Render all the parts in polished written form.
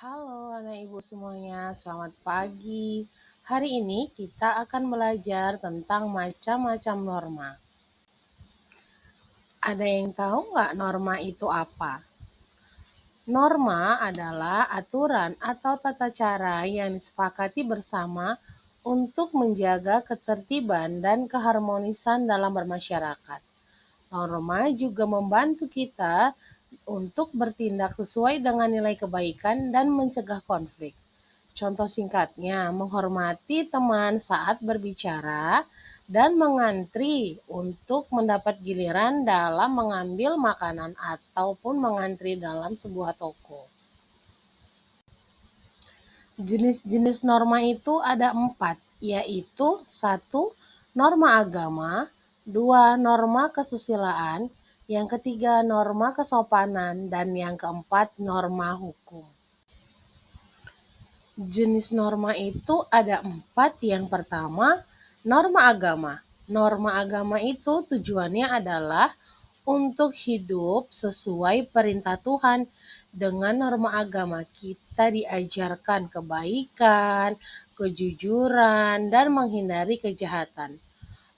Halo anak ibu semuanya, selamat pagi. Hari ini kita akan belajar tentang macam-macam norma. Ada yang tahu nggak norma itu apa? Norma adalah aturan atau tata cara yang disepakati bersama untuk menjaga ketertiban dan keharmonisan dalam bermasyarakat. Norma juga membantu kita untuk bertindak sesuai dengan nilai kebaikan dan mencegah konflik. Contoh singkatnya, menghormati teman saat berbicara dan mengantri untuk mendapat giliran dalam mengambil makanan ataupun mengantri dalam sebuah toko. Jenis-jenis norma itu ada 4, yaitu 1. Norma agama, 2. Norma kesusilaan, yang ketiga norma kesopanan, dan yang keempat norma hukum. Jenis norma itu ada 4. Yang pertama, norma agama. Norma agama itu tujuannya adalah untuk hidup sesuai perintah Tuhan. Dengan norma agama kita diajarkan kebaikan, kejujuran, dan menghindari kejahatan.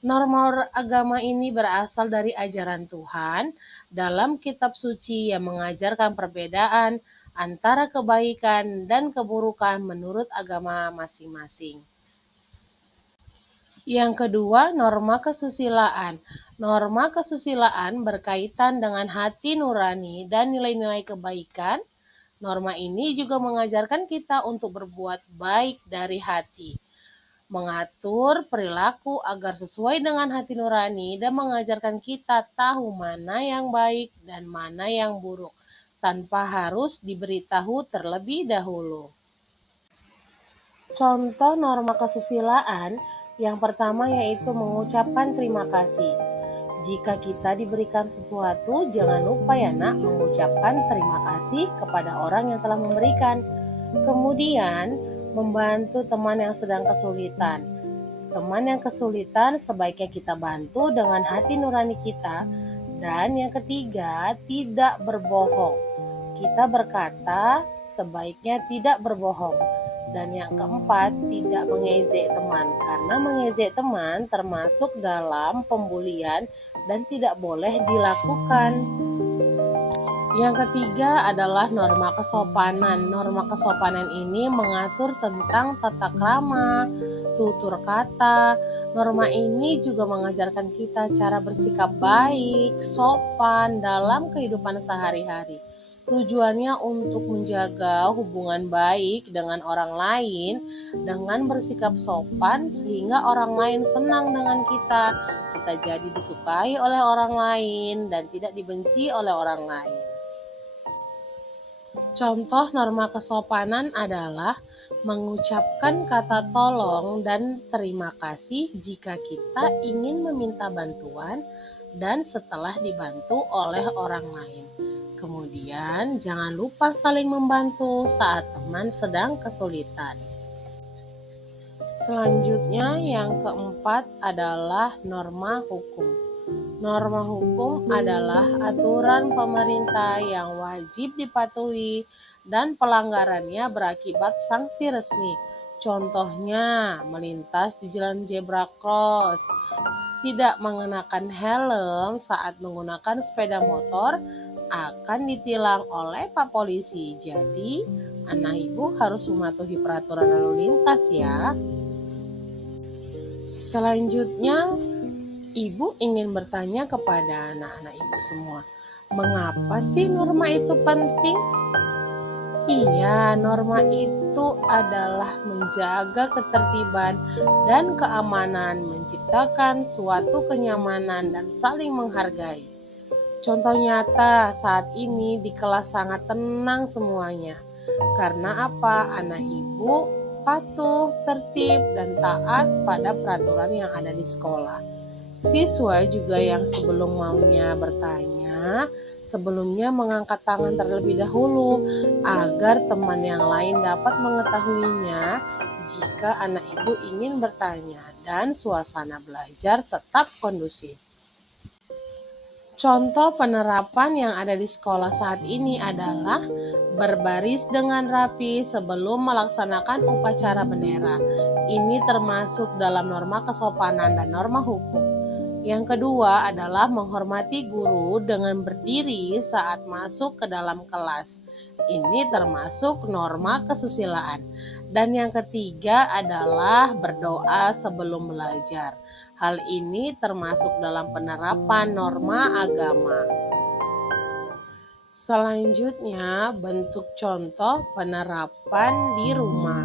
Norma agama ini berasal dari ajaran Tuhan dalam kitab suci yang mengajarkan perbedaan antara kebaikan dan keburukan menurut agama masing-masing. Yang kedua, norma kesusilaan. Norma kesusilaan berkaitan dengan hati nurani dan nilai-nilai kebaikan. Norma ini juga mengajarkan kita untuk berbuat baik dari hati, mengatur perilaku agar sesuai dengan hati nurani, dan mengajarkan kita tahu mana yang baik dan mana yang buruk, tanpa harus diberitahu terlebih dahulu. Contoh norma kesusilaan yang pertama yaitu mengucapkan terima kasih. Jika kita diberikan sesuatu, jangan lupa ya nak mengucapkan terima kasih kepada orang yang telah memberikan. Kemudian, membantu teman yang sedang kesulitan. Teman yang kesulitan sebaiknya kita bantu dengan hati nurani kita. Dan yang ketiga, tidak berbohong. Kita berkata sebaiknya tidak berbohong. Dan yang keempat, tidak mengejek teman. Karena mengejek teman termasuk dalam pembulian dan tidak boleh dilakukan. Yang ketiga adalah norma kesopanan. Norma kesopanan ini mengatur tentang tata krama, tutur kata. Norma ini juga mengajarkan kita cara bersikap baik, sopan dalam kehidupan sehari-hari. Tujuannya untuk menjaga hubungan baik dengan orang lain dengan bersikap sopan sehingga orang lain senang dengan kita. Kita jadi disukai oleh orang lain dan tidak dibenci oleh orang lain. Contoh norma kesopanan adalah mengucapkan kata tolong dan terima kasih jika kita ingin meminta bantuan dan setelah dibantu oleh orang lain. Kemudian jangan lupa saling membantu saat teman sedang kesulitan. Selanjutnya yang keempat adalah norma hukum. Norma hukum adalah aturan pemerintah yang wajib dipatuhi dan pelanggarannya berakibat sanksi resmi. Contohnya, melintas di jalan zebra cross, tidak mengenakan helm saat menggunakan sepeda motor akan ditilang oleh Pak Polisi. Jadi, anak ibu harus mematuhi peraturan lalu lintas ya. Selanjutnya, Ibu ingin bertanya kepada anak-anak ibu semua, mengapa sih norma itu penting? Iya, norma itu adalah menjaga ketertiban dan keamanan, menciptakan suatu kenyamanan dan saling menghargai. Contoh nyata saat ini di kelas sangat tenang semuanya. Karena apa? Anak ibu patuh, tertib, dan taat pada peraturan yang ada di sekolah. Siswa juga yang sebelum maunya bertanya, sebelumnya mengangkat tangan terlebih dahulu agar teman yang lain dapat mengetahuinya jika anak ibu ingin bertanya dan suasana belajar tetap kondusif. Contoh penerapan yang ada di sekolah saat ini adalah berbaris dengan rapi sebelum melaksanakan upacara bendera. Ini termasuk dalam norma kesopanan dan norma hukum. Yang kedua adalah menghormati guru dengan berdiri saat masuk ke dalam kelas. Ini termasuk norma kesusilaan. Dan yang ketiga adalah berdoa sebelum belajar. Hal ini termasuk dalam penerapan norma agama. Selanjutnya, bentuk contoh penerapan di rumah.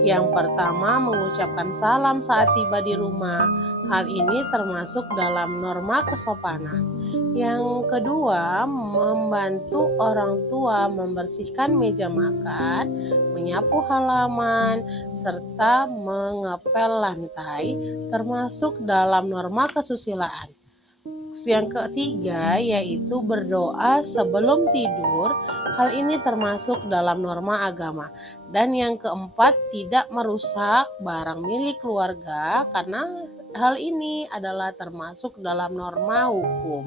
Yang pertama, mengucapkan salam saat tiba di rumah. Hal ini termasuk dalam norma kesopanan. Yang kedua, membantu orang tua membersihkan meja makan, menyapu halaman, serta mengepel lantai, termasuk dalam norma kesusilaan. Yang ketiga yaitu berdoa sebelum tidur. Hal ini termasuk dalam norma agama. Dan yang keempat, tidak merusak barang milik keluarga karena hal ini adalah termasuk dalam norma hukum.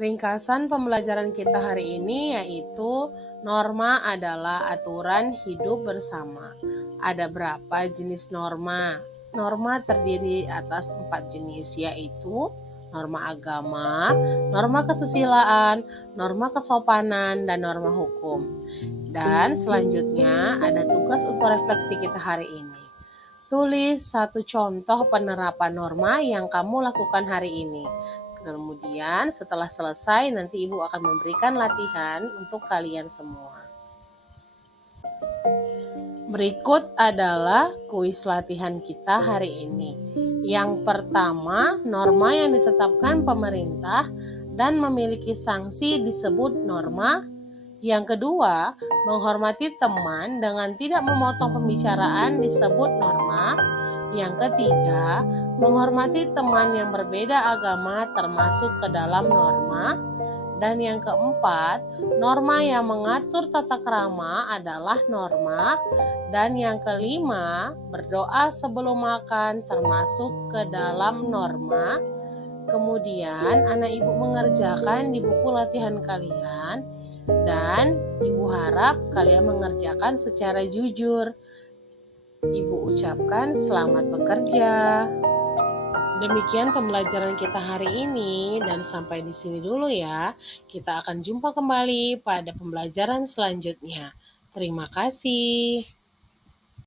Ringkasan pembelajaran kita hari ini yaitu norma adalah aturan hidup bersama. Ada berapa jenis norma? Norma terdiri atas 4 jenis, yaitu norma agama, norma kesusilaan, norma kesopanan, dan norma hukum. Dan selanjutnya ada tugas untuk refleksi kita hari ini. Tulis satu contoh penerapan norma yang kamu lakukan hari ini. Kemudian setelah selesai nanti Ibu akan memberikan latihan untuk kalian semua. Berikut adalah kuis latihan kita hari ini. Yang pertama, norma yang ditetapkan pemerintah dan memiliki sanksi disebut norma. Yang kedua, menghormati teman dengan tidak memotong pembicaraan disebut norma. Yang ketiga, menghormati teman yang berbeda agama termasuk ke dalam norma. Dan yang keempat, norma yang mengatur tata krama adalah norma. Dan yang kelima, berdoa sebelum makan termasuk ke dalam norma. Kemudian anak ibu mengerjakan di buku latihan kalian dan ibu harap kalian mengerjakan secara jujur. Ibu ucapkan selamat bekerja. Demikian pembelajaran kita hari ini dan sampai di sini dulu ya. Kita akan jumpa kembali pada pembelajaran selanjutnya. Terima kasih.